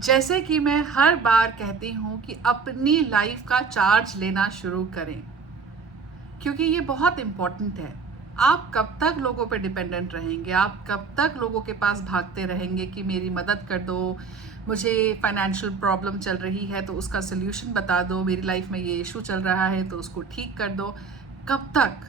जैसे कि मैं हर बार कहती हूँ कि अपनी लाइफ का चार्ज लेना शुरू करें, क्योंकि ये बहुत इम्पॉर्टेंट है। आप कब तक लोगों पे डिपेंडेंट रहेंगे? आप कब तक लोगों के पास भागते रहेंगे कि मेरी मदद कर दो, मुझे फाइनेंशियल प्रॉब्लम चल रही है तो उसका सल्यूशन बता दो, मेरी लाइफ में ये इशू चल रहा है तो उसको ठीक कर दो। कब तक?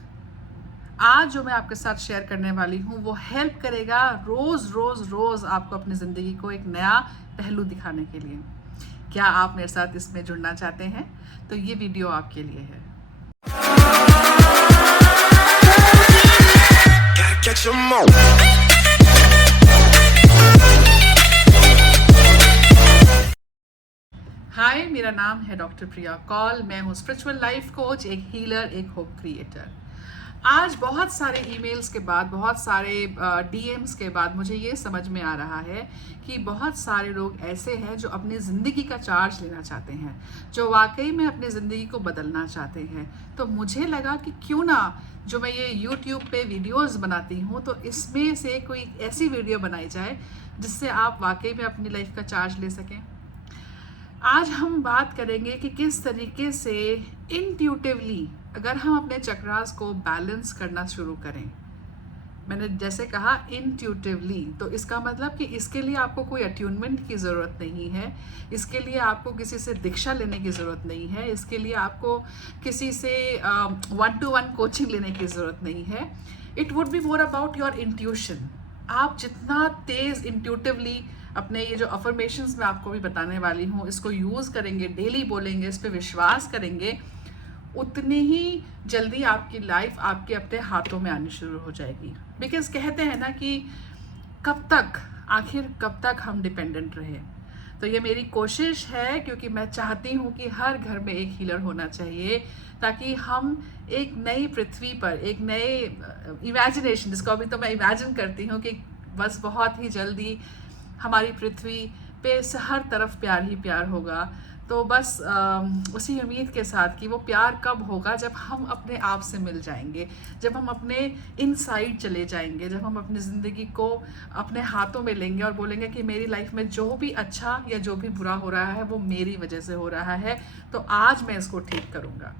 आज जो मैं आपके साथ शेयर करने वाली हूँ वो हेल्प करेगा रोज़ रोज़ रोज़ आपको अपनी ज़िंदगी को एक नया पहलू दिखाने के लिए। क्या आप मेरे साथ इसमें जुड़ना चाहते हैं? तो ये वीडियो आपके लिए है। हाय, मेरा नाम है डॉक्टर प्रिया कौल। मैं हूँ स्पिरिचुअल लाइफ कोच, एक हीलर, एक होप क्रिएटर। आज बहुत सारे ईमेल्स के बाद, बहुत सारे डीएम्स के बाद मुझे ये समझ में आ रहा है कि बहुत सारे लोग ऐसे हैं जो अपनी ज़िंदगी का चार्ज लेना चाहते हैं, जो वाकई में अपनी ज़िंदगी को बदलना चाहते हैं। तो मुझे लगा कि क्यों ना जो मैं ये YouTube पे वीडियोस बनाती हूँ तो इसमें से कोई ऐसी वीडियो बनाई जाए जिससे आप वाकई में अपनी लाइफ का चार्ज ले सकें। आज हम बात करेंगे कि किस तरीके से इंट्यूटिवली अगर हम अपने चक्रास को बैलेंस करना शुरू करें। मैंने जैसे कहा इंट्यूटिवली, तो इसका मतलब कि इसके लिए आपको कोई अट्यूनमेंट की ज़रूरत नहीं है, इसके लिए आपको किसी से दीक्षा लेने की ज़रूरत नहीं है, इसके लिए आपको किसी से 1-to-1 कोचिंग लेने की ज़रूरत नहीं है। It would be more about your intuition. आप जितना तेज़ इंट्यूटिवली अपने ये जो अफर्मेशंस मैं आपको भी बताने वाली हूँ इसको यूज़ करेंगे, डेली बोलेंगे, इस पर विश्वास करेंगे, उतनी ही जल्दी आपकी लाइफ आपके अपने हाथों में आनी शुरू हो जाएगी। बिकॉज कहते हैं ना कि कब तक, आखिर कब तक हम डिपेंडेंट रहे। तो ये मेरी कोशिश है, क्योंकि मैं चाहती हूँ कि हर घर में एक हीलर होना चाहिए, ताकि हम एक नई पृथ्वी पर, एक नए इमेजिनेशन, जिसको अभी तो मैं इमेजिन करती हूँ कि बस बहुत ही जल्दी हमारी पृथ्वी पे हर तरफ प्यार ही प्यार होगा। तो बस उसी उम्मीद के साथ कि वो प्यार कब होगा, जब हम अपने आप से मिल जाएंगे, जब हम अपने इनसाइड चले जाएंगे, जब हम अपनी ज़िंदगी को अपने हाथों में लेंगे और बोलेंगे कि मेरी लाइफ में जो भी अच्छा या जो भी बुरा हो रहा है वो मेरी वजह से हो रहा है, तो आज मैं इसको ठीक करूँगा।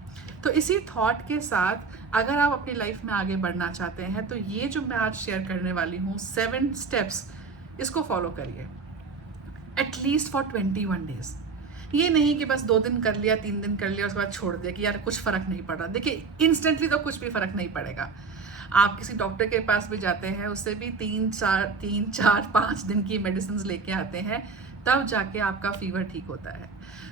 तो इसी थॉट के साथ अगर आप अपनी लाइफ में आगे बढ़ना चाहते हैं तो ये जो मैं आज शेयर करने वाली हूँ 7 स्टेप्स, इसको फॉलो करिए एटलीस्ट फॉर 21 डेज। ये नहीं कि बस 2 दिन कर लिया, 3 दिन कर लिया, उसके बाद छोड़ दिया कि यार कुछ फ़र्क नहीं पड़ रहा। देखिए, इंस्टेंटली तो कुछ भी फ़र्क नहीं पड़ेगा। आप किसी डॉक्टर के पास भी जाते हैं, उससे भी 3-4-5 दिन की मेडिसिन लेके आते हैं, तब जाके आपका फीवर ठीक होता है।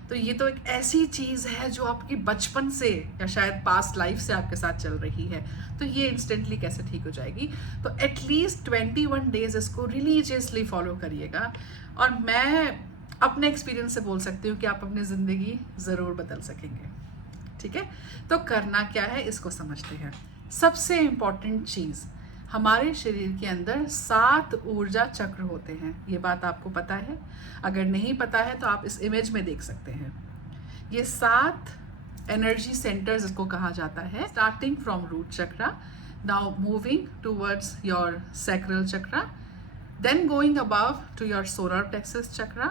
तो ये तो एक ऐसी चीज़ है जो आपकी बचपन से या शायद पास्ट लाइफ से आपके साथ चल रही है, तो ये इंस्टेंटली कैसे ठीक हो जाएगी? तो एटलीस्ट 21 डेज इसको रिलीजियसली फॉलो करिएगा। और मैं अपने एक्सपीरियंस से बोल सकती हूँ कि आप अपनी ज़िंदगी ज़रूर बदल सकेंगे। ठीक है, तो करना क्या है इसको समझते हैं। सबसे इम्पॉर्टेंट चीज़, हमारे शरीर के अंदर 7 ऊर्जा चक्र होते हैं। ये बात आपको पता है? अगर नहीं पता है तो आप इस इमेज में देख सकते हैं। ये 7 एनर्जी सेंटर्स इसको कहा जाता है, starting from root chakra, now moving towards your sacral chakra, then going above to your solar plexus chakra,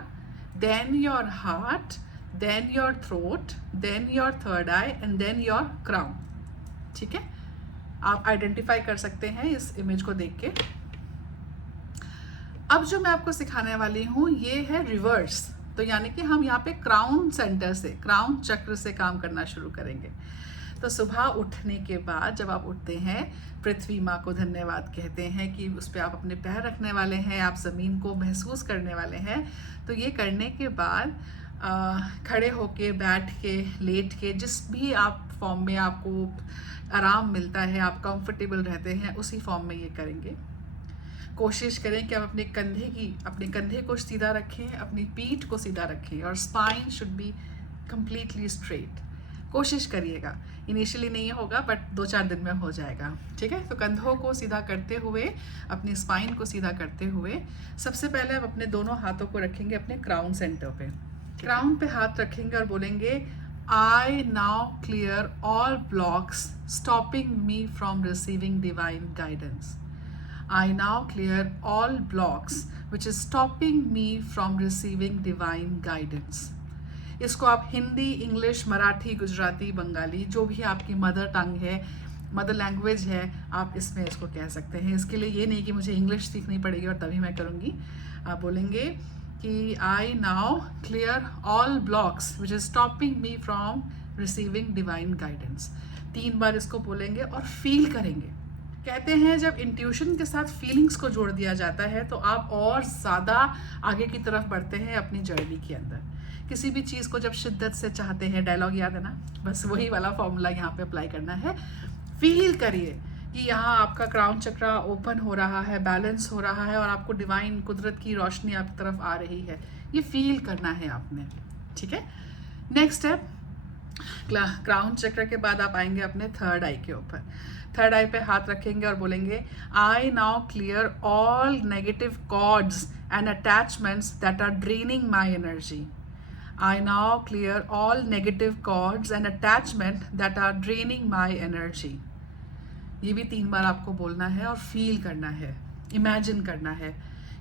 then your heart, then your throat, then your third eye and then your crown। ठीक है, आप identify कर सकते हैं इस image को देख के। अब जो मैं आपको सिखाने वाली हूँ ये है रिवर्स। तो यानी कि हम यहाँ पे क्राउन सेंटर से, क्राउन चक्र से काम करना शुरू करेंगे। तो सुबह उठने के बाद जब आप उठते हैं, पृथ्वी माँ को धन्यवाद कहते हैं कि उस पर आप अपने पैर रखने वाले हैं, आप ज़मीन को महसूस करने वाले हैं। तो ये करने के बाद खड़े होके, बैठ के, लेट के, जिस भी आप फॉर्म में आपको आराम मिलता है, आप कंफर्टेबल रहते हैं, उसी फॉर्म में ये करेंगे। कोशिश करें कि आप अपने कंधे को सीधा रखें, अपनी पीठ को सीधा रखें और spine should be completely straight. कोशिश करिएगा, इनिशियली नहीं होगा बट 2-4 दिन में हो जाएगा। ठीक है, तो कंधों को सीधा करते हुए, अपनी स्पाइन को सीधा करते हुए, सबसे पहले आप अपने दोनों हाथों को रखेंगे अपने क्राउन सेंटर पे। क्राउन पे हाथ रखेंगे और बोलेंगे, I now clear all blocks stopping me from receiving divine guidance. I now clear all blocks which is stopping me from receiving divine guidance. इसको आप हिंदी, इंग्लिश, मराठी, गुजराती, बंगाली, जो भी आपकी मदर टंग है, मदर लैंग्वेज है, आप इसमें इसको कह सकते हैं। इसके लिए ये नहीं कि मुझे इंग्लिश सीखनी पड़ेगी और तभी मैं करूँगी। आप बोलेंगे कि आई now clear all blocks which is stopping me from receiving divine guidance. 3 बार इसको बोलेंगे और फील करेंगे। कहते हैं जब इंट्यूशन के साथ फीलिंग्स को जोड़ दिया जाता है तो आप और ज़्यादा आगे की तरफ बढ़ते हैं अपनी जर्नी के अंदर। किसी भी चीज़ को जब शिद्दत से चाहते हैं, डायलॉग याद है ना, बस वही वाला फॉर्मूला यहाँ पे अप्लाई करना है। फील करिए कि यहाँ आपका क्राउन चक्रा ओपन हो रहा है, बैलेंस हो रहा है और आपको डिवाइन कुदरत की रोशनी आपकी तरफ आ रही है। ये फील करना है आपने, ठीक है। नेक्स्ट स्टेप, क्राउन चक्र के बाद आप आएंगे अपने थर्ड आई के ऊपर। थर्ड आई पे हाथ रखेंगे और बोलेंगे I now clear all negative cords and attachments that are draining my energy. I now clear all negative cords and attachment that are draining my energy. ये भी 3 बार आपको बोलना है और फील करना है, इमेजिन करना है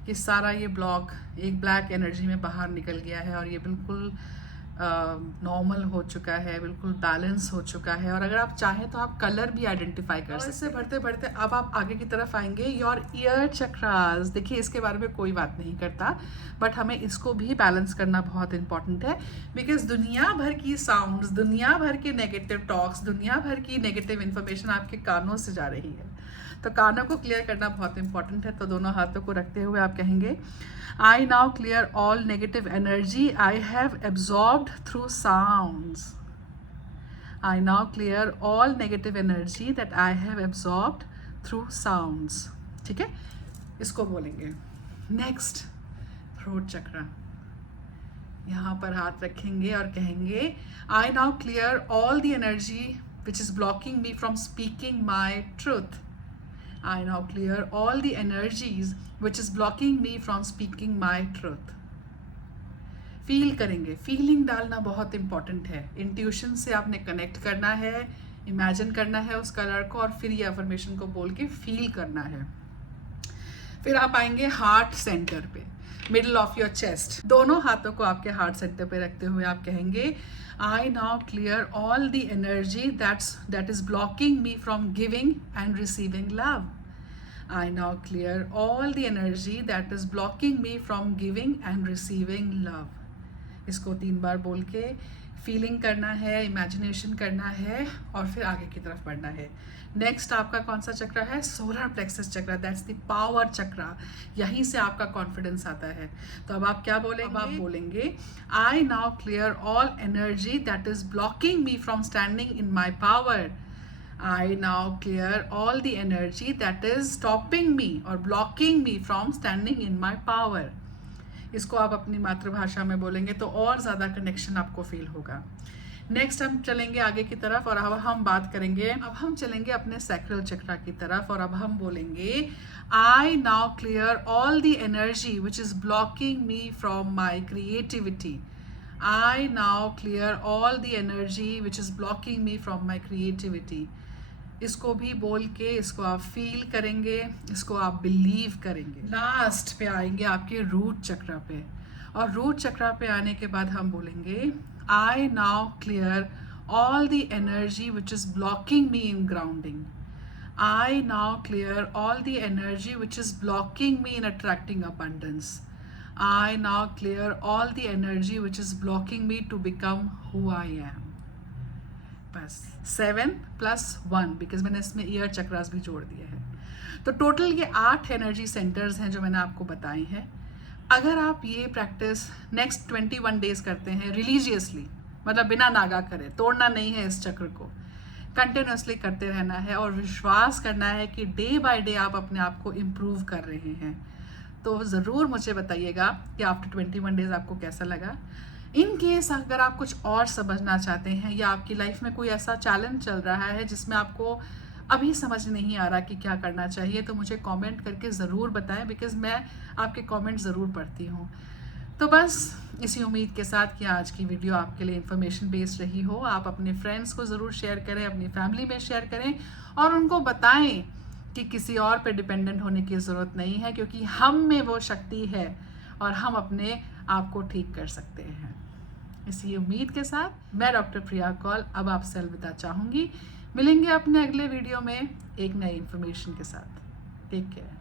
कि सारा ये ब्लॉक एक ब्लैक एनर्जी में बाहर निकल गया है और ये बिल्कुल नॉर्मल हो चुका है, बिल्कुल बैलेंस हो चुका है। और अगर आप चाहें तो आप कलर भी आइडेंटिफाई कर सकते हैं। इससे बढ़ते बढ़ते अब आप आगे की तरफ आएंगे योर ईयर चक्रास। देखिए इसके बारे में कोई बात नहीं करता, बट हमें इसको भी बैलेंस करना बहुत इंपॉर्टेंट है, बिकॉज दुनिया भर की साउंड्स, दुनिया भर के नेगेटिव टॉक्स, दुनिया भर की नेगेटिव इन्फॉर्मेशन आपके कानों से जा रही है। तो कानों को क्लियर करना बहुत इंपॉर्टेंट है। तो दोनों हाथों को रखते हुए आप कहेंगे आई now clear all negative energy I have absorbed through sounds. I now clear all negative energy that I have absorbed through sounds. ठीक है, इसको बोलेंगे। नेक्स्ट, थ्रोट चक्र, यहाँ पर हाथ रखेंगे और कहेंगे आई now clear all the energy which is blocking me from speaking my truth. I now clear all the energies which is blocking me from speaking my truth. Feel करेंगे, फीलिंग डालना बहुत इंपॉर्टेंट है। इंट्यूशन से आपने connect करना है, imagine करना है उस कलर को और फिर ये अफर्मेशन को बोल के फील करना है। फिर आप आएंगे हार्ट सेंटर पे, मिडल ऑफ योर चेस्ट। दोनों हाथों को आपके हार्ट सेंटर पे रखते हुए आप कहेंगे आई now clear all the energy that is blocking me from giving and receiving love. I now clear all the energy that is blocking me from giving and receiving love. इसको 3 बार बोल के feeling करना है, इमेजिनेशन करना है और फिर आगे की तरफ बढ़ना है। नेक्स्ट आपका कौन सा चक्र है? सोलर प्लेक्सस चक्र, दैट्स द पावर चक्र। यहीं से आपका कॉन्फिडेंस आता है। तो अब आप क्या बोलेंगे? अब आप बोलेंगे I now clear all energy that is blocking me from standing in my power. I now clear all the energy that is stopping me और blocking me from standing in my power. इसको आप अपनी मातृभाषा में बोलेंगे तो और ज़्यादा कनेक्शन आपको फील होगा। नेक्स्ट हम चलेंगे आगे की तरफ और अब हम बात करेंगे, अब हम चलेंगे अपने सैक्रल चक्र की तरफ और अब हम बोलेंगे I now clear all the energy which is blocking me from my creativity. I now clear all the energy which is blocking me from my creativity. इसको भी बोल के इसको आप फील करेंगे, इसको आप बिलीव करेंगे। लास्ट पे आएंगे आपके रूट चक्र पे और रूट चक्र पे आने के बाद हम बोलेंगे I now clear all the energy which is blocking me in grounding. I now clear all the energy which is blocking me in attracting abundance. I now clear all the energy which is blocking me to become who I am. बस 7 + 1 because मैंने इसमें year chakras भी जोड़ दिए हैं। तो total ये 8 energy centres हैं जो मैंने आपको बताए हैं। अगर आप ये प्रैक्टिस नेक्स्ट 21 डेज करते हैं रिलीजियसली, मतलब बिना नागा करे, तोड़ना नहीं है इस चक्र को, कंटिन्यूसली करते रहना है और विश्वास करना है कि डे बाय डे आप अपने आप को इम्प्रूव कर रहे हैं। तो ज़रूर मुझे बताइएगा कि आफ्टर 21 डेज आपको कैसा लगा। इन केस अगर आप कुछ और समझना चाहते हैं या आपकी लाइफ में कोई ऐसा चैलेंज चल रहा है जिसमें आपको अभी समझ नहीं आ रहा कि क्या करना चाहिए, तो मुझे कमेंट करके ज़रूर बताएं, बिकॉज़ मैं आपके कमेंट ज़रूर पढ़ती हूँ। तो बस इसी उम्मीद के साथ कि आज की वीडियो आपके लिए इन्फॉर्मेशन बेस्ड रही हो। आप अपने फ्रेंड्स को ज़रूर शेयर करें, अपनी फैमिली में शेयर करें और उनको बताएं कि किसी और पे डिपेंडेंट होने की ज़रूरत नहीं है, क्योंकि हम में वो शक्ति है और हम अपने आप को ठीक कर सकते हैं। इसी उम्मीद के साथ मैं डॉक्टर प्रिया कौल अब आपसे अलविदा चाहूँगी। मिलेंगे अपने अगले वीडियो में एक नई इन्फॉर्मेशन के साथ। Take care.